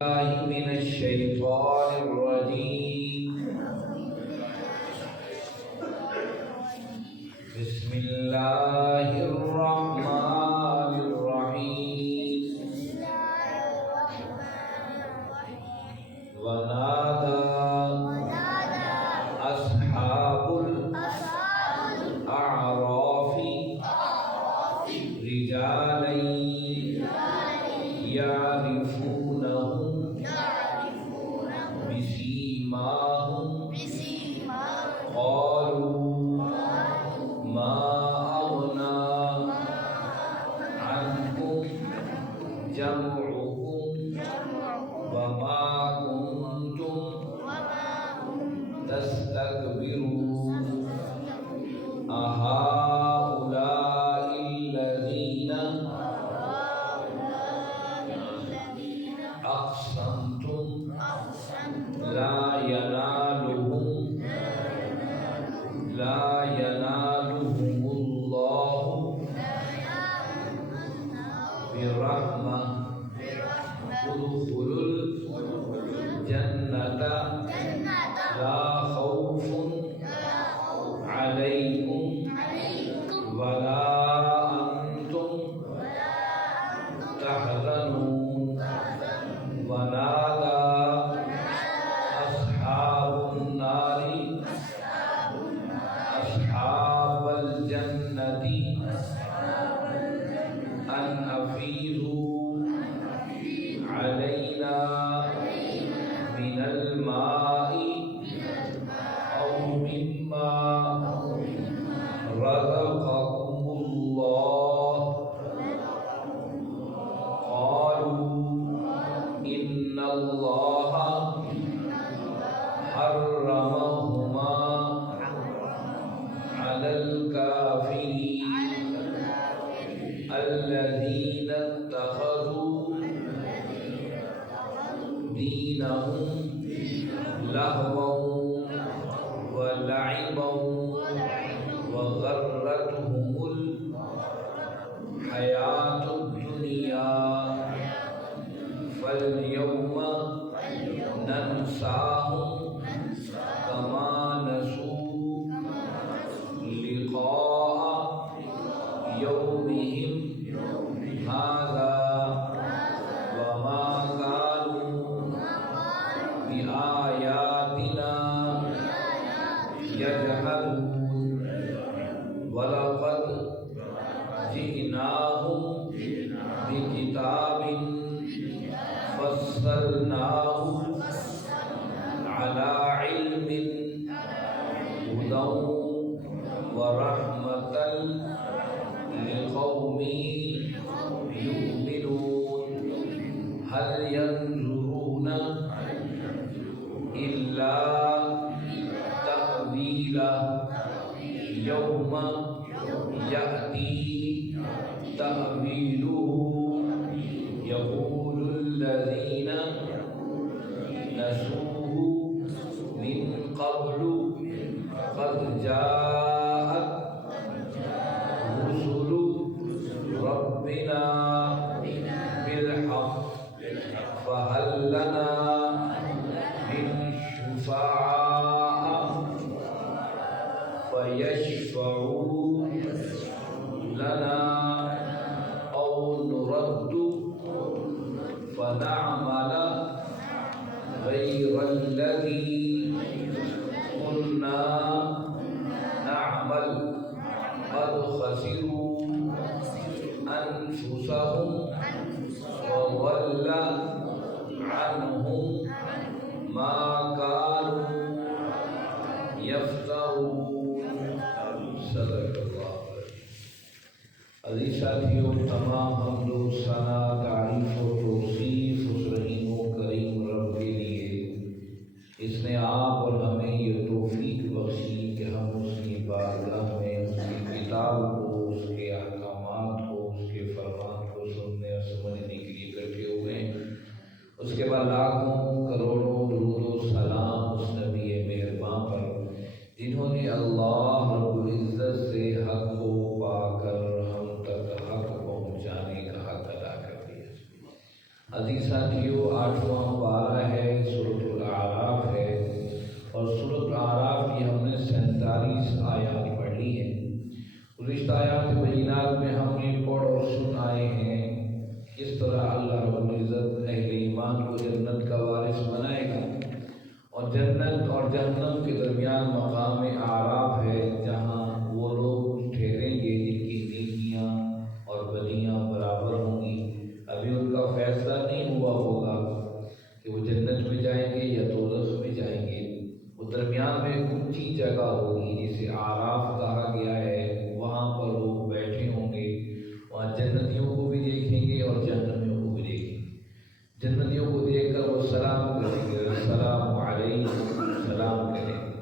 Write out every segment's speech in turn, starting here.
الله من الشيطان الرجيم. بسم الله الرحمن الرحيم. ونادى أصحاب الأعراف رجالا يعرفونهم بسيماهم قالوا ما أغنى عنكم جمعكم وما كنتم تستكبرون أهؤلاء الذين أقسمتم لا ينالهم الله برحمة ادخلوا الجنة لا خوف عليكم ولا أنتم تحزنون. ونادى أصحاب النار أصحاب الجنة أن أفيضوا علينا من الماء أو مما رزقكم الله. قالوا إن الله حرمهما على الكافرين الذين اتخذوا دينهم لهوا ولعبا وغرتهم الحياة الدنيا فاليوم ننساهم كما نسوا لقاء يومهم هذا وما كانوا بآياتنا يجحدون. ولقد جئناهم بكتاب فصلناه على علم هدى ورحمة لقوم يؤمنون. هل ينظرون إلا تأويله يوم يأتي تأويله يقول الذين نسوه من قبل قد جاءت رسل ربنا بالحق فهل لنا من شفعاء فيشفعوا لنا أو نرد فنعمل غير الذي كنا نعمل قد خسروا أنفسهم وضل عنهم ما كانوا يفترون. صدق اللہ. عزیز ساتھیوں، تمام حمد و ثنا، تعریف و توصیف اس رحیم و کریم رب کے لیے. اس نے آپ اور ہمیں یہ توفیق بخشی کہ ہم اس کی بارگاہ میں اس کی کتاب کو، اس کے احکامات کو، اس کے فرمان کو سننے اور سمجھنے کے لیے اکٹھے ہوئے ہیں. اس کے بعد لاکھوں کروڑوں درود و سلام اس نبی مہربان پر جنہوں نے اللہ رب العزت سے حق کو پا کر ہم تک حق پہنچانے کا حق ادا کر دیا. عزیز ساتھیو، 8 8واں پارہ ہے، سورۃ الاعراف ہے، اور سورۃ الاعراف کی ہم نے 47 آیات پڑھ لی ہیں۔ گزشتہ آیات بینات میں ہم نے پڑھ اور سن آئے ہیں کس طرح اللہ رب العزت اہل ایمان کو جنت کا وارث بنائے گا، اور جنت اور جہنم کے درمیان مقام اعراف ہے جہاں وہ لوگ ٹھہریں گے جن کی نیکیاں اور بدیاں برابر ہوں گی۔ ابھی ان کا فیصلہ نہیں ہوا ہوگا کہ وہ جنت میں جائیں گے یا دوزخ میں جائیں گے، وہ درمیان میں ایک اونچی جگہ ہوگی جسے اعراف کہا گیا ہے، وہاں پر وہ بیٹھے ہوں گے، وہاں جنتیوں کو بھی دیکھیں گے اور جہنمیوں کو بھی دیکھیں گے۔ جنتیوں کو دیکھ کر وہ سلام کریں گے، السلام علیکم، سلام کریں گے،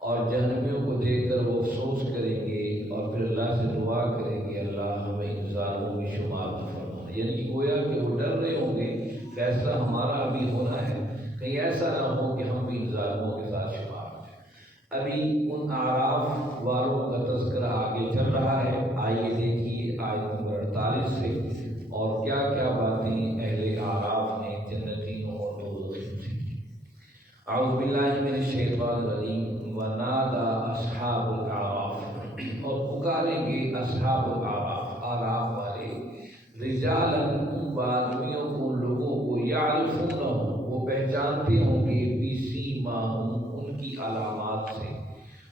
اور جہنمیوں کو دیکھ کر وہ افسوس کریں گے اور پھر اللہ سے دعا کریں گے اللہ ہمیں ان ظالموں میں شمار نہ فرما۔ یعنی کہ گویا کہ وہ ڈر رہے ہوں گے فیصلہ ہمارا ابھی ہونا ہے، کہیں ایسا نہ ہو کہ ہم بھی ان ظالموں کے ساتھ شمار ہو جائیں۔ ابھی ان اعراف والوں کا تذکرہ آگے چل رہا ہے، آئیے دیکھیے آیت نمبر 48 سے اور کیا کیا باتیں اہل اعراف نے جنتیوں اور دوزخیوں سے کی۔ اعوذ باللہ من الشیطان الرجیم، ونادى اصحاب الاعراف، اور پکاریں گے اصحاب الاعراف، اعراف والے، رجالا، ان آدمیوں کو، ان لوگوں کو، یعرفونہم، وہ پہچانتے ہوں گے، بسیماہم، ان کی علامات سے،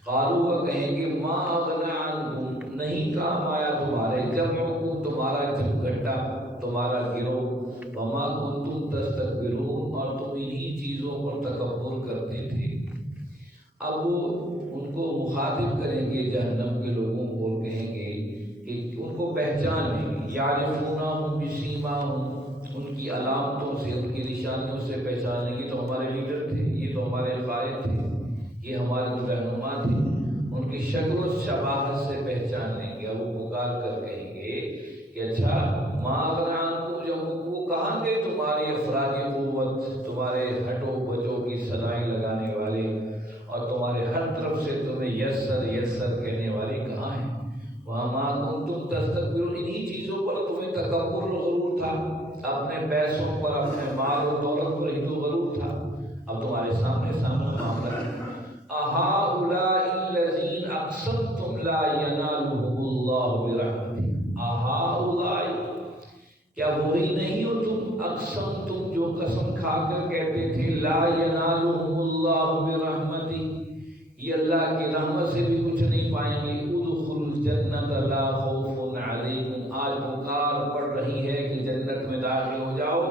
قالوا، وہ کہیں گے، ما اغنی عنکم، نہیں کام آیا تمہارے، جمعکم، تمہارا جمگھٹا، تمہارا گروہ، وما کنتم تستکبرون، اور تم انہی چیزوں پر تکبر کرتے تھے۔ اب وہ ان کو مخاطب کریں گے جہنم کے لوگوں کو اور کہیں گے کہ ان کو پہچان لیں گے، یعرفونہم بسیماہم، ان کی علامتوں سے، ان کی نشانیوں سے پہچان لیں گے، تو ہمارے لیڈر تھے، یہ تو ہمارے قائد تھے، یہ ہمارے رہنما تھے، ان کی شکل و شباہت سے پہچان لیں گے۔ اور وہ پکار کر کہیں گے کہ اچھا، ما اغنی عنکم، جو وہ کہاں گے تمہاری افرادی قوت، تمہارے ہٹو بچوں کی صدائیں لگانے والے اور تمہارے ہر طرف سے تمہیں یسر یسر کہنے والے کہاں ہیں؟ وما کنتم تستکبرون، انہی چیزوں پر تمہیں تکبر و غرور تھا، اپنے پیسوں پر، اپنے مال و دولت پر ہی تو غرور تھا، اب تمہارے سامنے معاملہ ہے۔ اہؤلاء الذین اقسمتم لا ینالهم اللہ برحمتہ، اہؤلاء، کیا وہی نہیں ہو تم، اقسمتم، جو قسم کھا کر کہتے تھے، لا ینالهم اللہ برحمتہ، یہ اللہ کی رحمت سے بھی کچھ نہیں پائیں گے، ادخلوا الجنۃ لا خوف علیکم، آج پکار پڑ رہی ہے کہ جنت میں داخل ہو جاؤ،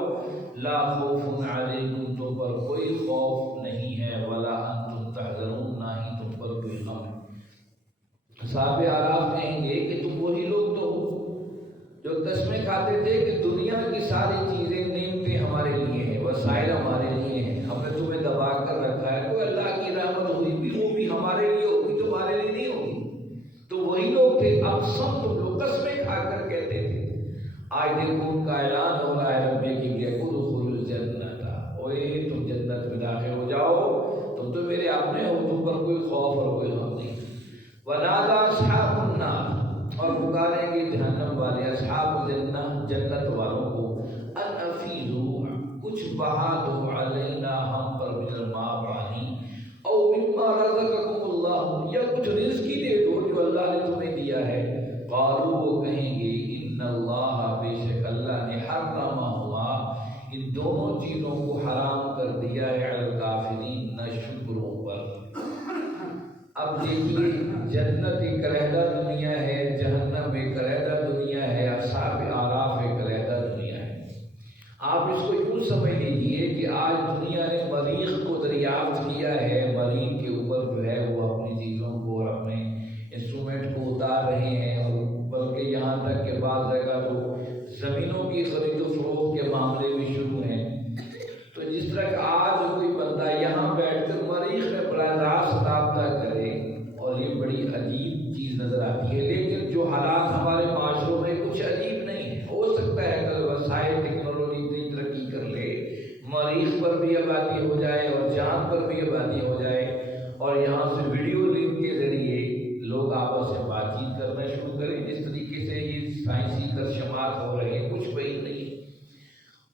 لا خوف علیکم، تم پر کوئی خوف نہیں ہے، ولا انتم تحزنون، نہ ہی تم پر کوئی غم ہے۔ اصحاب اعراف کہیں گے کہ تم وہی لوگ تو ہو جو قسمیں کھاتے تھے کہ دنیا کی ساری چیزیں، نعمتیں ہمارے لیے ہیں، وسائل ہمارے لیے ہیں، ہم نے تمہیں دبا کر رکھا ہے، کوئی اللہ کی رحمت ہوئی بھی، وہ بھی ہمارے لیے ہوگی، تمہارے لیے نہیں ہوگی۔ تو وہی لوگ تھے، اقسم، تم لوگ قسمیں کھا کر کہتے تھے۔ آج دیکھو ان کا اعلان ہو رہا ہے رب کی کہ ادخلوا الجنۃ، اوئے تم جنت میں داخل ہو جاؤ، تم تو میرے اپنے ہو، تم پر کوئی خوف اور کوئی غم نہیں۔ ونادى اصحاب النار، اور پکاریں گے جہنم والے، اصحاب الجنہ، جنت والوں کو، ان افیضوا، کچھ بہا دو، علینا، ہم پر، من الماء، پانی، او مما رزقکم اللہ، یا کچھ رزق ہی دے دو جو اللہ نے تمہیں دیا ہے۔ قالوا، وہ کہیں گے، ان اللہ، بے شک اللہ نے، حرمہما، ان دونوں چیزوں کو حرام کر دیا ہے، علی الکافرین، ناشکروں پر۔ اب دیکھیے، جنت ایک علیحدہ دنیا ہے، جہنم ایک علیحدہ دنیا ہے، اصحاب اعراف ایک علیحدہ دنیا ہے۔ آپ اس کو یوں سمجھ لیجیے کہ آج دنیا نے مریخ کو دریافت کیا ہے، مریخ کے اوپر جو ہے وہ اپنی چیزوں کو اور اپنے انسٹرومنٹ کو اتار رہے ہیں، اور بلکہ یہاں تک کہ بعض جگہ تو زمینوں کی خرید و فروخت کے معاملے بھی شروع ہیں۔ تو جس طرح کہ آج کوئی بندہ یہاں بیٹھ کر مریخ میں براہ راست رابطہ کرے، اور یہ بڑی عجیب چیز نظر آتی ہے، لیکن جو حالات ہمارے معاشروں میں کچھ عجیب نہیں ہے، ہو سکتا ہے کہ وسائل ٹیکنالوجی اتنی ترقی کر لے، مریخ پر بھی آبادی ہو جائے اور چاند پر بھی آبادی ہو جائے، اور یہاں سے ویڈیو لنک کے ذریعے لوگ آپس سے بات چیت کرنا شروع کریں، جس طریقے سے یہ سائنسی ترشمات ہو رہے ہیں، کچھ بعید نہیں ہے۔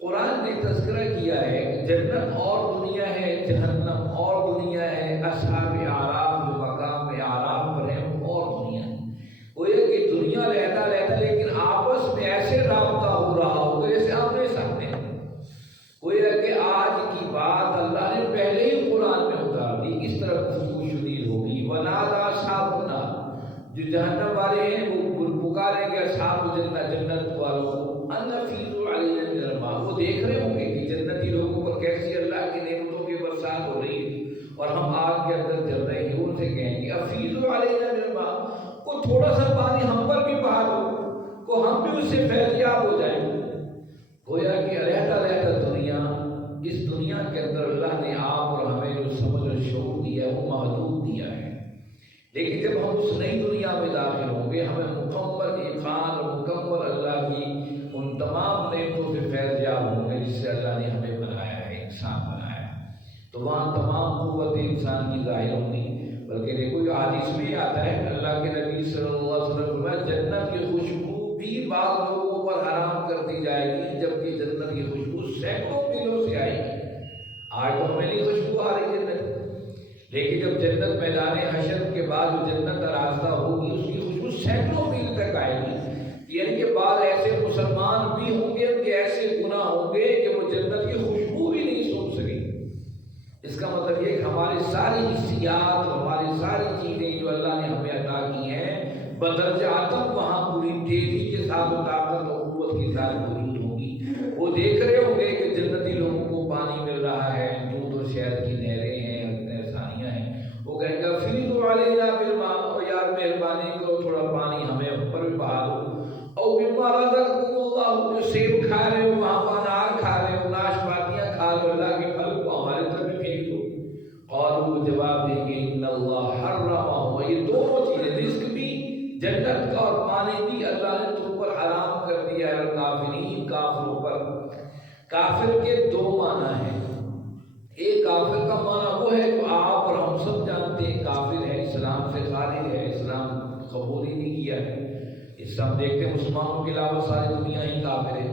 قرآن نے تذکرہ کیا ہے کہ جنت اور دنیا ہے، جہنم اور دنیا ہے، اصحاب اعراف جو مقام میں اعراف پر ہیں وہ اور دنیا ہے۔ وہ یہ کہ دنیا رہتا لیکن آپس میں ایسے رابطہ ہو رہا ہوگا جیسے آمنے سامنے۔ وہ یہ کہ آج کی بات اللہ نے پہلے ہی قرآن میں اتار دی، اس طرح گفتگو شدید ہوگی۔ ونادى اصحاب النار، جو جہنم والے ہیں وہ پکاریں گے اصحاب الجنہ، جنت والوں کو، ان افیضوا علینا من الماء۔ وہ دیکھ رہے ہوں گے کہ جنتی لوگوں پر کیسی اللہ کی نعمتوں کی برسات ہو رہی ہے اور ہم آگ کے اندر جل رہے ہیں۔ ان سے کہیں گے افیضوا علینا من الماء، کو تھوڑا سا پانی ہم پر بھی بہا دو، کو ہم بھی اس سے فیضیاب ہو جائیں۔ گویا کہ رہتا دنیا، اس دنیا کے اندر اللہ نے آپ اور ہمیں جو سمجھ اور شعور دیا ہے وہ محدود دیا ہے، لیکن جب ہم اس نئی دنیا میں داخل ہوں گے ہمیں مکمل ایقان اور مکمل اللہ کی ان تمام نعمتوں سے فیضیاب ہوں گے جس سے اللہ نے ہمیں بنایا ہے، انسان بنایا ہے۔ تو وہاں تمام قوت انسان کی ظاہر ہوں گی۔ بلکہ دیکھو حدیث میں آتا ہے اللہ کے نبی صلی اللہ علیہ وسلم نے جنت کی خوشبو بھی بعض لوگوں پر حرام کر دی جائے گی، جبکہ جنت کی خوشبو سینکڑوں میلوں سے آئے گی۔ آج تو ہمیں نہیں خوشبو آ رہی جنت، لیکن جب جنت میدان حشر کے بعد جو جنت کا راستہ ہوگی اس کی خوشبو سینکڑوں میل تک آئے گی۔ یعنی کہ بعض ایسے مسلمان بھی ہوں گے کہ ایسے گناہ ہوں گے کہ وہ جنت کی خوشبو بھی نہیں سن سکیں۔ اس کا مطلب یہ کہ ہماری ساری حسیات، ہماری ساری چیزیں جو اللہ نے ہمیں عطا کی ہیں بدرجہ آتم وہاں پوری تیزی کے ساتھ و طاقت اور قوت کے ساتھ موجود ہوں گی۔ وہ دیکھ رہے ہوں گے کہ جنتی لوگوں کو پانی مل رہا ہے، دودھ اور شہد کی نہریں ہیں، احسانیاں ہیں۔ وہ کہیں گا افیضوا علینا من الماء، اور یار مہربانی کرو تھوڑا پانی ہمیں اوپر بھی بہا دو۔ او مما رزقکم اللہ، جو سیب کھا رہے ہو، وہاں پر انار کھا رہے ہو، ناشپاتیاں کھا رہے ہو، اللہ کے پھل کو ہمارے طرف بھی پھینک دو۔ قالوا جواب دیں گے ان اللہ حرمہما، یہ دونوں چیزیں رزق بھی، جنت کا اور پانی بھی اللہ نے تم پر حرام کر دیا ہے۔ الکافرین، کافروں پر۔ کافر کے دو معنی ہیں۔ ایک کافر کا معنی وہ ہے جو آپ اور ہم سب جانتے ہیں کافر ہے، اسلام سے خارج ہے، اسلام قبول ہی نہیں کیا ہے۔ اس سے ہم دیکھتے ہیں مسلمانوں کے علاوہ ساری دنیا ہی کافر ہے۔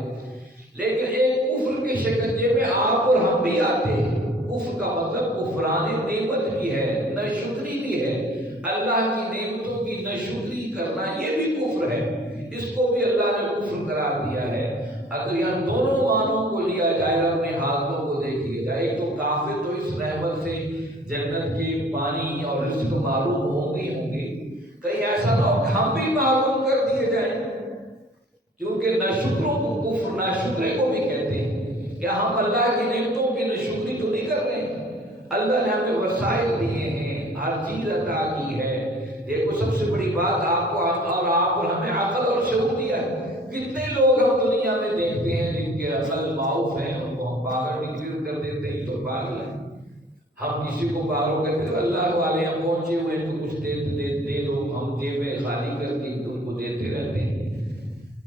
لیکن ایک کفر کے شکنجے میں آپ اور ہم بھی آتے ہیں۔ کفر کا مطلب کفران نعمت بھی ہے، ناشکری بھی ہے۔ اللہ کی نعمتوں کی ناشکری کرنا یہ بھی کفر ہے، اس کو بھی اللہ نے کفر قرار دیا ہے۔ اگر یہاں دونوں معنوں کو لیا جائے اور اپنے حالتوں کو دیکھا جائے، ایک تو کافر تو اس نعمت سے جنت کے پانی اور رزق معروف ہوں گے، کہیں ایسا نہ ہو ہم بھی معروف کر دیے جائیں، کیونکہ ناشکروں کو کفر ناشکرے کو بھی کہتے ہیں۔ کیا ہم اللہ کی نعمتوں کی ناشکری تو نہیں کر رہے ہیں؟ اللہ نے ہمیں وسائل دیے ہیں، ہر چیز عطا کی ہے۔ دیکھو سب سے بڑی بات آپ کو اور آپ اور ہمیں عقل اور شعور دیا ہے۔ کتنے لوگ ہم دنیا میں دیکھتے ہیں جن کے عقل معاف ہیں، ان کو ہم پاگل ڈکلیئر کر دیتے ہیں تو پاگل ہیں۔ ہم کسی کو پاگل کہتے ہیں اللہ والے ہم پہنچے ہوئے ان کو کچھ دے دو، ہم جیبیں خالی کر کے ان کو دیتے رہتے ہیں۔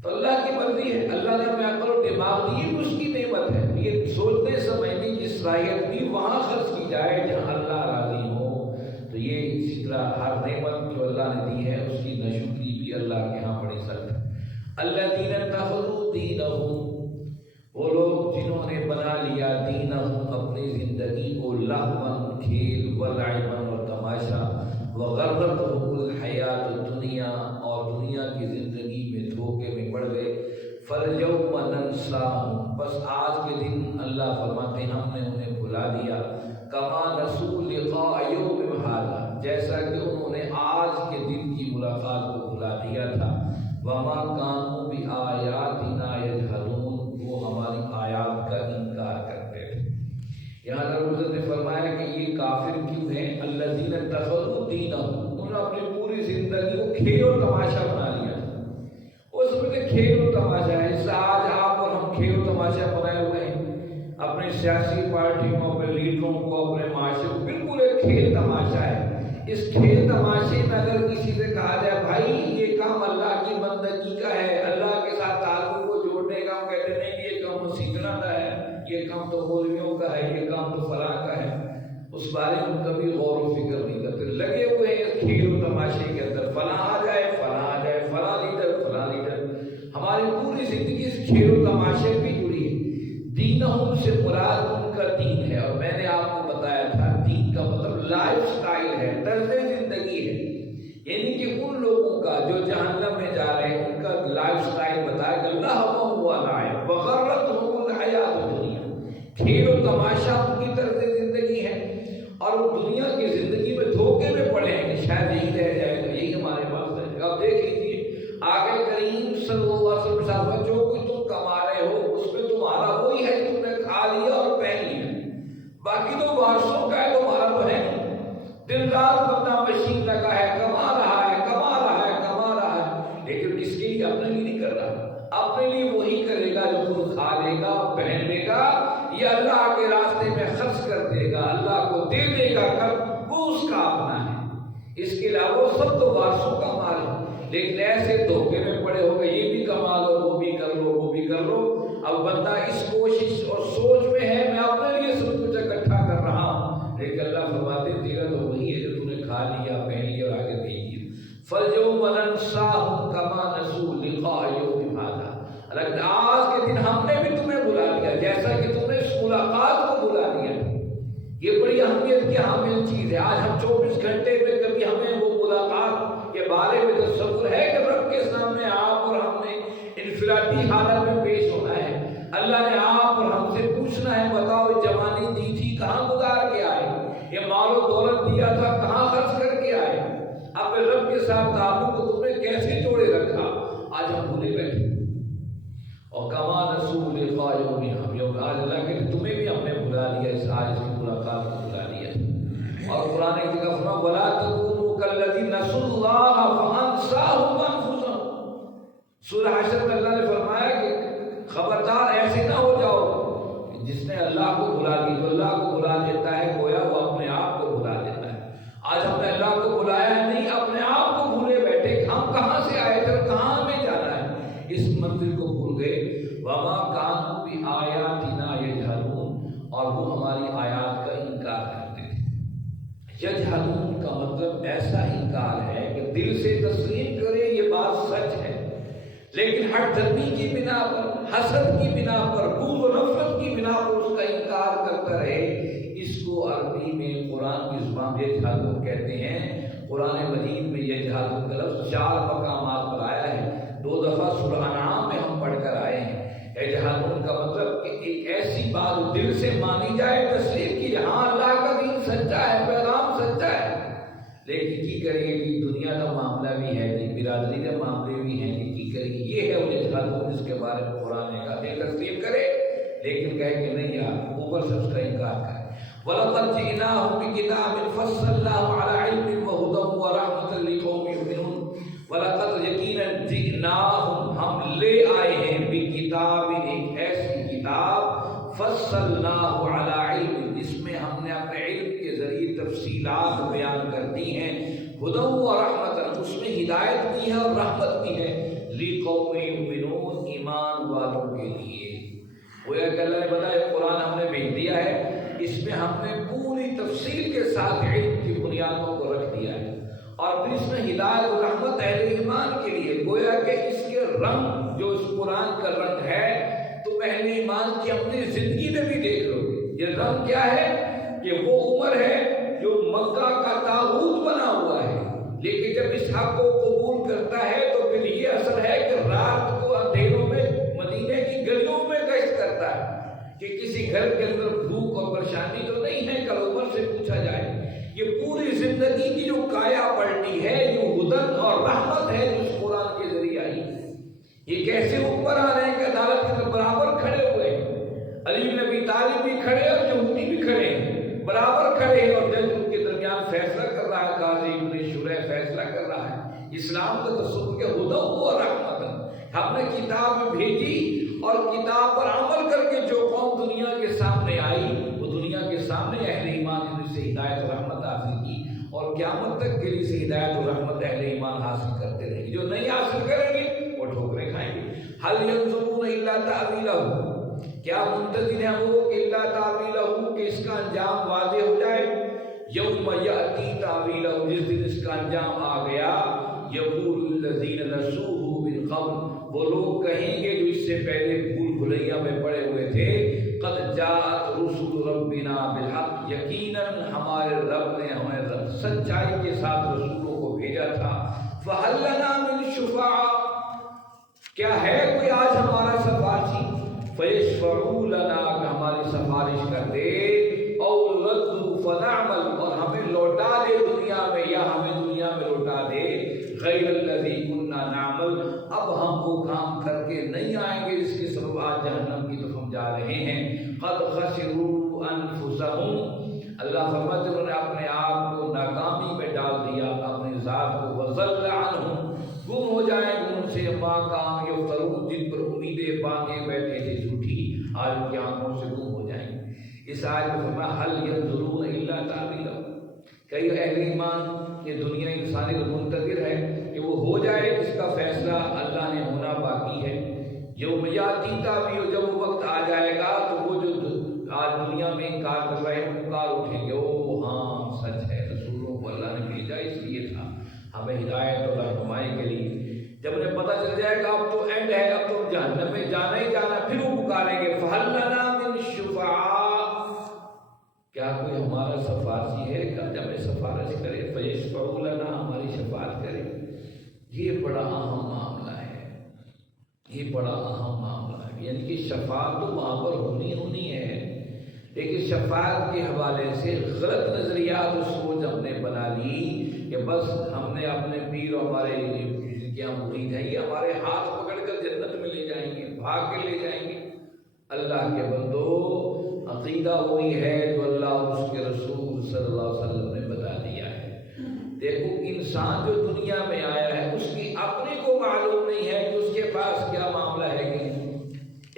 تو اللہ کی مرضی ہے، اللہ نے ہمیں عقل اور دماغ دی، یہ اس کی نعمت ہے۔ یہ سوچنے سمجھنے کی صلاحیت بھی وہاں خرچ کی جائے جہاں اللہ راضی ہو۔ تو یہ اسی طرح ہر نعمت جو اللہ نے دی ہے اس کی ناشکری بھی اللہ کے ہاں بڑی سخت ہے۔ الذین اتخذوا دینہم، وہ لوگ جنہوں نے بنا لیا دینہم اپنی زندگی کو لہوا، کھیل، ولعبا اور تماشا، وغرتہم الحیات الدنیا، اور دنیا کی زندگی میں دھوکے میں پڑ گئے۔ فالیوم ننساہم، بس آج کے دن اللہ فرماتے ہیں ہم نے انہیں بھلا دیا، کما نسوا لقاء یومہم ھذا، جیسا کہ انہوں نے آج کے دن کی ملاقات کو بھلا دیا تھا۔ وما کانوا بآیاتنا یجحدون، وہ ہماری آیات کا انکار کرتے تھے۔ یہاں حضرت نے فرمایا کہ یہ کافر کیوں ہیں؟ الذین اتخذوا دینہم، انہوں نے اپنی پوری زندگی کو کھیل و تماشا بنا لیا تھا۔ اس میں کھیل و تماشا ہے، اس سے آج آپ اور ہم کھیل و تماشا بنائے ہوئے ہیں اپنے سیاسی پارٹیوں، اپنے لیڈروں کو، اپنے معاشرے کو، بالکل ایک کھیل تماشا ہے۔ اس کھیل تماشے میں اگر کسی سے کہا جائے بھائی یہ کام اللہ کی بندگی کا ہے، اللہ کے ساتھ تعلق کو جوڑنے کا، ہم کہتے ہیں کہ یہ کام مسیحیوں کا ہے، یہ کام تو مولویوں کا ہے، یہ کام تو فلاں کا ہے، اس بارے میں کبھی غور و فکر نہیں کرتے، لگے ہوئے ہیں کھیل و تماشے کے اندر، فلاں آ جائے، فلاں آ جائے، فلاں لیڈر، فلاں لیڈر۔ ہماری پوری زندگی اس کھیل و تماشے پہ جڑی ہے۔ دین دینہم سے مراد ان کا دین ہے، اور میں نے آپ کو بتایا تھا دین کا مطلب لائف سٹائل ہے، طرز زندگی ہے، یعنی کہ ان لوگوں کا جو جہنم میں جا رہے ہیں ان کا لائف سٹائل بتایا کہ لہو و لعب وغرتہم الحیات الدنیا، کھیل و تماشا ان کی طرز زندگی ہے، اور وہ دنیا کی زندگی میں دھوکے میں پڑے ہیں کہ شاید یہی رہ جائے گا، یہی ہمارے پاس رہے گا۔ اب دیکھ لیجیے آگے کریم صلی اللہ علیہ وسلم صاحب جو کچھ تم کما رہے ہو اس میں تمہارا وہی ہے، تم نے کھا لیا اور پہن لیا، باقی تو وارثوں کا ہے، تمہارا تو ہے نہیں۔ دن رات بندہ مشین لگا ہے، کما رہا ہے کما رہا ہے کما رہا ہے، لیکن کس کے لیے؟ اپنے لیے نہیں کر رہا، اپنے لیے وہی کرے گا جو خود کھا لے گا پہن لے گا، یہ اللہ کے راستے میں خرچ کر دے گا، اللہ کو دے دے گا کر، وہ اس کا اپنا ہے، اس کے علاوہ سب تو وارثوں کا مال ہے۔ لیکن ایسے دھوکے میں پڑے ہو گئے، یہ بھی کما لو وہ بھی کر لو وہ بھی کر لو، اب بندہ اس کوشش اور سوچ میں ہے میں اپنے لیے سب کچھ اکٹھا کر رہا ہوں، لیکن اللہ فرماتے تیرا تو وہی ہے جو تم نے کھا لیا پہن لیا اور آگے دے دیا۔ فَالْيَوْمَ نَنسَاهُمْ كَمَا نَسُوا لِقَاءَ يَوْمِهِمْ هَٰذَا، لیکن آج کے دن ہم نے بھی تمہیں بلا دیا جیسا کہ تم نے اس ملاقات کو بلا دیا۔ یہ بڑی اہمیت کی حامل چیز ہے۔ آج ہم 24 گھنٹے میں کبھی ہمیں وہ ملاقات کے بارے میں تصور ہے کہ رب کے سامنے آپ اور ہم نے انفرادی حالت میں پیش ہونا ہے، اللہ نے آپ اور ہم سے پوچھنا ہے بتاؤ جوانی دی تھی کہاں گزار کے آئے، یہ مال و دولت دیا تھا کہاں خرچ کر کے آئے، اپنے رب کے ساتھ تعلق کو تم نے کیسے جوڑے رکھا؟ آج ہم بھولے بیٹھے۔ اور کما نسوا لقاء یومہم، آج اللہ کہ تمہیں بھی ہم نے بلا لیا، اس آج کی ملاقات کو بلا لیا۔ اور قرآن کی جگہ فرمایا وَلَا تَكُونُوا كَالَّذِينَ نَسُوا اللَّهَ فَأَنسَاهُمْ أَنفُسَهُمْ، سورہ حشر میں اللہ نے فرمایا کہ خبردار ایسے نہ ہو جاؤ، جس نے اللہ کو بلا لیا، جو اللہ کو بلا لیتا ہے گویا وہ اپنے آپ کو بلا لیتا ہے۔ آج ہم نے اللہ کو بلایا ہے نہیں، اپنے آپ کو بھولے بیٹھے، ہم کہاں سے آئے تھے، کہاں ہمیں جانا ہے، اس منزل کو بھول گئے۔ وَمَا كَانُوا بِآيَاتِنَا يَجْحَدُونَ، اور وہ ہماری آیات کا انکار کرتے تھے۔ یجحدون کا مطلب ایسا انکار ہے کہ دل سے تسلیم کرے یہ بات سچ ہے، لیکن ہٹ دھرمی کی بنا پر، حسد کی بنا پر، بغض و نفرت کی بنا پر اس کا انکار کرتا رہے۔ اس کو عربی میں قرآن کی زبان میں یجحدون کہتے ہیں۔ قرآن مجید میں یجحدون کا لفظ 4 مقامات پر آیا ہے، 2 دفعہ سورہ انعام میں ہم پڑھ کر آئے ہیں۔ یجحدون کا مطلب کہ ایک ایسی بات دل سے مانی جائے، تسلیم کی جائے، ہاں اللہ کا دین سچا ہے، پیغام سچا ہے، لیکن کی کرے گی دنیا کا معاملہ بھی ہے جی، برادری کے معاملے بھی ہیں جی، کی کرے گی، یہ ہے وہ یجحدون جس کے بارے میں قرآن نے کہا دل تسلیم کرے لیکن کہے کہ نہیں یار، اوپر سے اس کا انکار کرے۔ وَلَقَدْ جِئْنَاهُمْ بِكِتَابٍ فَصَّلْنَاهُ عَلَىٰ عِلْمٍ وَهُدًى وَرَحْمَةً لِقَوْمٍ يُؤْمِنُونَ۔ وَلَقَدْ یقیناً جِئْنَاهُمْ ہم لے آئے ہیں بِكِتَابٍ ایک ایسی کتاب فَصَّلْنَاهُ عَلَىٰ عِلْمٍ جس میں ہم نے اپنے علم کے ذریعے تفصیلات بیان کر دی ہیں، ہدی و رحمت اس میں ہدایت بھی ہے اور رحمت بھی ہے، لِقَوْمٍ يُؤْمِنُونَ ایمان والوں کے لیے۔ وہ کہ اللہ نے بتایا قرآن ہم نے بھیج دیا ہے، اس میں ہم نے پوری تفصیل کے ساتھ علم کی بنیادوں کو رکھ دیا ہے، اور پھر اس میں ہدایت و رحمت اہل ایمان کے لیے۔ گویا کہ اس کے رنگ جو اس قرآن کا رنگ ہے تم اہل ایمان کی اپنی زندگی میں بھی دیکھ لو گے۔ یہ رنگ کیا ہے کہ وہ عمر ہے جو مکہ کا تاغوت بنا ہوا ہے، لیکن جب اس حق کو قبول کرتا ہے تو پھر یہ اثر ہے کہ رات کو اندھیروں میں مدینے کی گلیوں میں گشت کرتا ہے کہ کسی گھر کے اندر بھوک اور پریشانی تو نہیں ہے، کل عمر سے پوچھا جائے۔ یہ پوری زندگی کی جو کایا پلٹی ہے، جو ہدن اور رحمت ہے جو اس قرآن کے ذریعے آئی، یہ کیسے اوپر آ رہے ہیں کہ عدالت کے برابر کھڑے ہوئے ہیں، علی بن ابی طالب بھی کھڑے اور یہودی بھی کھڑے ہیں، برابر کھڑے ہیں، اور جج ان کے درمیان فیصلہ کر رہا ہے، قاضی ابن شرح فیصلہ کر رہا ہے۔ اسلام کا تصور کہ ہدی و رحمت ہم نے کتاب بھیجی، اور کتاب پر عمل کر کے جو قوم دنیا کے سامنے آئی وہ دنیا کے سامنے اہل ایمان نے سے ہدایت و رحمت حاصل کی، اور قیامت تک کے لیے سے ہدایت و رحمت اہل ایمان حاصل کرتے رہیں گے۔ جو نہیں حاصل کریں گے وہ ٹھوکریں کھائیں گے۔ هل ينظرون الا تأویلہ، کیا منتظر ہیں وہ کہ الا تأویلہ کہ اس کا انجام واضح ہو جائے؟ یوم یأتی تأویلہ جس دن اس کا انجام آ گیا، یقول الذین نسوہ من قبل وہ لوگ کہیں گے جو اس سے پہلے بھول بھلیاں میں پڑے ہوئے تھے، قد جاءت رسل ربنا بالحق، یقیناً ہمارے رب نے ہمیں سچائی کے ساتھ رسولوں کو بھیجا تھا. فہل لنا من شفعاء، کیا ہے کوئی آج ہمارا سفارشی؟ فیشفعوا لنا، کہ ہماری سفارش کر دے. او ردوا فنعمل، اور ہمیں لوٹا دے دنیا میں، یا ہمیں دنیا میں لوٹا دے غیر الذی کنا نعمل، اب ہم وہ کام کر کے نہیں آئیں گے جس کے سبب آج جہنم کی طرف ہم جا رہے ہیں. قد خسروا انفسهم، اللہ فرماتے انہوں نے اپنے آپ کو ناکامی میں ڈال دیا، اپنی ذات کو. وضل عنہم، گم ہو جائیں گے ان سے ما کانوا یفترون، جن پر امیدیں باندھے بیٹھے تھے جھوٹی، آج ان کی آنکھوں سے گم ہو جائیں گے. اس آیت میں فرمایا هل ينظرون الا تعبیرا، کئی اہل ایمان یہ دنیا انسانی تو منتظر ہے کہ وہ ہو جائے جس کا فیصلہ اللہ نے ہونا باقی ہے. یوم یاتی تعبیر، جب وہ وقت آ جائے گا تو وہ جو آج دنیا میں انکار کر رہے ہیں پکار اٹھیں گے، او ہاں سچ ہے، رسولوں کو اللہ نے بھیجا اس لیے تھا ہمیں ہدایت اور رہنمائی کے لیے. جب انہیں پتہ چل جائے گا اب تو اینڈ ہے، اب تو جہنم میں جانا ہی جانا، پھر وہ پکاریں گے فہل لنا من شفعاء، کیا کوئی ہمارا سفارشی ہے کہ ہمیں سفارش کرے. فیشفعوا لنا، ہماری شفاعت کرے. یہ بڑا اہم معاملہ ہے، یہ بڑا اہم معاملہ ہے. یعنی کہ شفاعت تو وہاں پر ہونی ہے، لیکن شفاعت کے حوالے سے غلط نظریات اور سوچ ہم نے بنا لی کہ بس ہم نے اپنے پیر اور ہمارے کیا مرید ہیں یہ ہمارے ہاتھ پکڑ کر جنت میں لے جائیں گے، بھاگ کے لے جائیں گے. اللہ کے بندو، عقیدہ وہی ہے جو اللہ اور اس کے رسول صلی اللہ علیہ وسلم نے بتا دیا ہے. دیکھو انسان جو دنیا میں آیا ہے اس کی اپنے کو معلوم نہیں ہے کہ اس کے پاس کیا معاملہ ہے کہ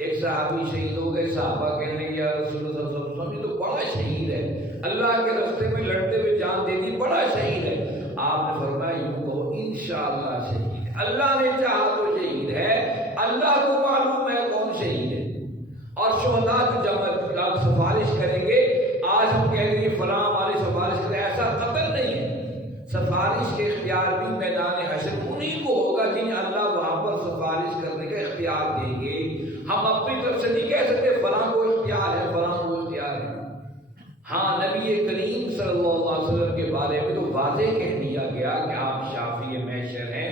ایک صحابی شہید ہو گئے، صحابہ کہنے لگے یا رسول اللہ صلی اللہ علیہ وسلم یہ تو بڑا شہید ہے، اللہ کے راستے میں لڑتے ہوئے جان دے دی، بڑا شہید ہے. آپ نے فرمایا یوں کہو انشاءاللہ شہید ہے، اللہ نے چاہا تو شہید ہے، اللہ کو معلوم ہے کون شہید ہے. اور شہداء جو جب سفارش کریں گے، آج ہم کہیں گے فلاں ہماری سفارش کرے، ایسا قتل نہیں ہے. سفارش کے اختیار بھی میدان حشر انہیں کو ہوگا جن اللہ وہاں پر سفارش کرنے کا اختیار دیں گے. ہم اپنی طرف سے نہیں کہہ سکتے فلاں کو اختیار ہے، فلاں کو اختیار ہے. ہاں نبی کریم صلی اللہ علیہ وسلم کے بارے میں تو واضح کہہ دیا گیا کہ آپ شافی محشر ہیں،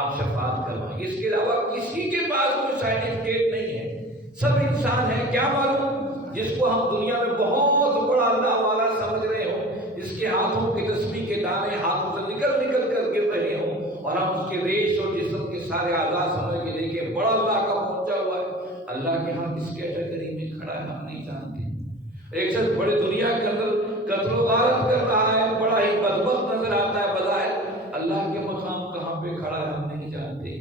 آپ شفاعت کروائیں گے. اس کے علاوہ کسی کے پاس کوئی سرٹیفکیٹ نہیں ہے. سب انسان ہیں، کیا معلوم جس کو ہم دنیا میں بہت بڑا اللہ والا سمجھ رہے ہوں، جس کے ہاتھوں کی تسبیح کے دانے ہاتھوں سے نکل کر گر رہے ہوں، اور ہم اس کے ریش اور جسم کے سارے اعضاء سمجھ کے دیکھیں بڑا اللہ کا پہنچا ہوا ہے. اللہ کے ہاں کس کیٹیگری میں کھڑا ہے ہم نہیں جانتے. ایک شخص بڑے دنیا کے اندر قتل و غارت کر رہا ہے، بڑا ہی بدبخت نظر آتا ہے بظاہر، اللہ کے مقام کہاں پہ کھڑا ہے ہم نہیں جانتے.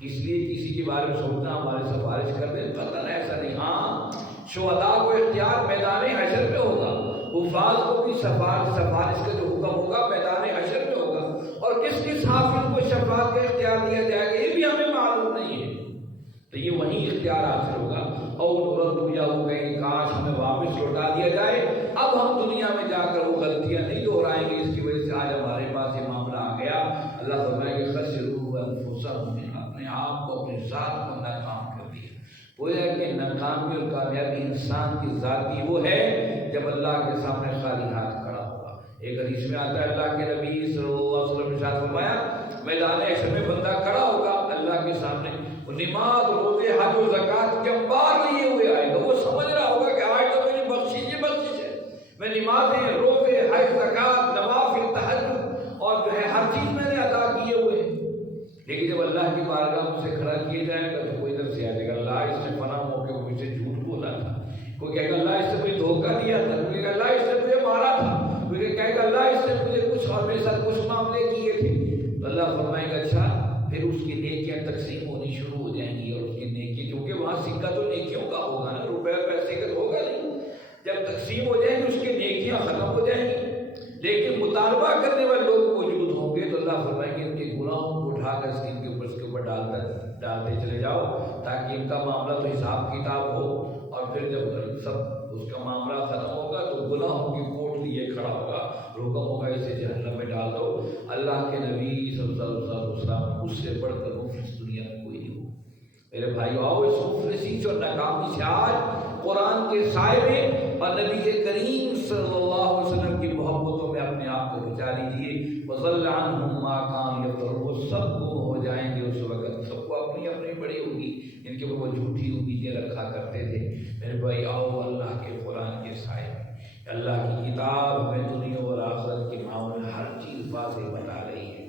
اس لیے کسی کے بارے میں سوچنا ہمارے سفارش کر دیں قطعاً ایسا نہیں. ہاں شہداء کو اختیار میدان حشر میں ہوگا، حفاظ کو بھی سفارش کا جو حکم ہوگا میدان حشر میں ہوگا، اور کس حافظ کو شفاعت کا اختیار دیا جائے گا یہ بھی ہمیں معلوم نہیں ہے. تو یہ وہی اختیار حاصل ہوگا. اور دنیا ہو گئی، کاش ہمیں واپس لوٹا دیا جائے، اب ہم دنیا میں جا کر وہ غلطیاں نہیں دہرائیں گے. اس کی وجہ سے آج ہمارے پاس یہ معاملہ آ گیا. اللہ فرمائے کہ خسروا انفسهم، اپنے آپ کو اپنی ذات کو ناکام کر دیا. وہ ہے کہ ناکامی اور کامیابی انسان کی ذاتی وہ ہے جب اللہ کے سامنے خالی ہاتھ کھڑا ہوگا. ایک حدیث میں آتا ہے اللہ کے نبی صلی اللہ علیہ وسلم نے ارشاد فرمایا میدان حشر میں بندہ کھڑا ہوگا اللہ کے سامنے، نماز روزے حج و زکات کے انبار لیے ہوئے آئے گا. وہ سمجھ رہا ہوگا کہ آج تو میری بخشش ہے، میں نمازیں روزے حج زکات نوافل تہجد اور جو ہے ہر چیز میں نے ادا کیے ہوئے ہیں. لیکن جب اللہ کی بارگاہ میں سے کھڑا کیا جائے گا تو کوئی ادھر سے آ جائے گا اللہ اس نے فلاں موقع کو مجھ سے جھوٹ بولا تھا، کوئی کہے گا اللہ اس نے مجھے دھوکہ دیا تھا، کوئی کہے گا اللہ اس نے مجھے مارا تھا، کوئی کہے گا اللہ اس نے مجھے کچھ اور میرے ساتھ کچھ معاملے کیے تھے. تو اللہ فرمائے گا اچھا، پھر اس کی نیکیاں تقسیم ہونی شروع ہو جائیں گی. اور اس کی نیکی کیونکہ وہاں سکہ تو نیکیوں کا ہوگا نا، روپے پیسے کا ہوگا نہیں. جب تقسیم ہو جائیں گی اس کی نیکیاں ختم ہو جائیں گی، لیکن مطالبہ کرنے والے لوگ موجود ہوں گے. تو اللہ فرمائیں گے ان کے گناہوں کو اٹھا کر اس کے اوپر ڈالتے چلے جاؤ تاکہ ان کا معاملہ تو حساب کتاب ہو. اور پھر جب سب اس کا معاملہ ختم ہوگا تو گناہوں کی کوٹ لیے کھڑا ہوگا، حکم ہوگا اسے جہنم میں ڈال دو. اللہ کے نبی صلی اللہ علیہ وسلم اس سے بڑھ کر مفلس دنیا میں کوئی نہیں ہو. میرے بھائی آؤ اس مفلسی اور ناکامی سے آج قرآن کے سائے میں اور نبی کریم صلی اللہ علیہ وسلم کی محبتوں میں اپنے آپ کو بچا لیجیے۔ وَضَلَّ عَنْهُمْ مَا كَانُوا يَفْتَرُونَ، وہ سب گم ہو جائیں گے اس وقت، سب کو اپنی اپنی بڑی ہوگی ان کے اوپر وہ جھوٹی امیدیں رکھا کرتے تھے۔ میرے بھائی آؤ اللہ کے قرآن کے سائے میں، اللہ کی کتاب ہمیں دنیا اور آخرت کے معاملے میں ہر چیز واضح بتا رہی ہے۔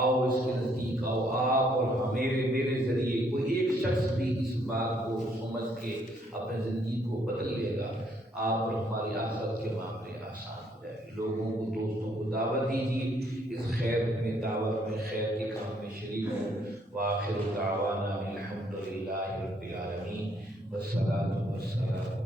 آؤ اس کے نزدیک آؤ، آپ اور میرے ذریعے کوئی ایک شخص بھی اس بات کو سمجھ کے اپنے زندگی کو بدل لے گا، آپ اور ہماری آخرت کے معاملے آسان ہو جائے گے۔ لوگوں کو، دوستوں کو دعوت دیجیے اس خیر میں، دعوت میں، خیر کے کام میں شریک ہوں۔ وآخر دعوانا الحمد للہ رب العالمین، والصلاۃ والسلام